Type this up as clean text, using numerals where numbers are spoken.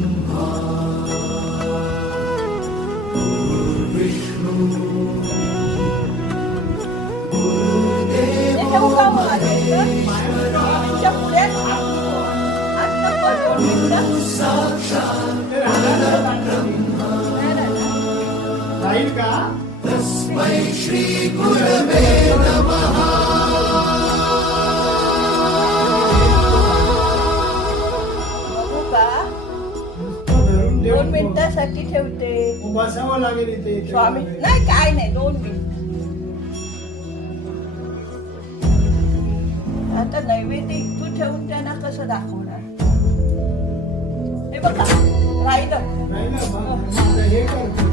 ब्रह्मा गुरुर्विष्णू गुरुदेवो साक्षात् परब्रह्म तस्मै श्री गुरवे नमः. दोन मिनिटासाठी ठेवते. बसावं लागेल इथे. स्वामी नाही काय नाही 2 मिनिट. आता नैवेद्य इथून ठेवून त्यांना कसं दाखवणार. हे बघा राहिलं नाही ना, मग हे करतो.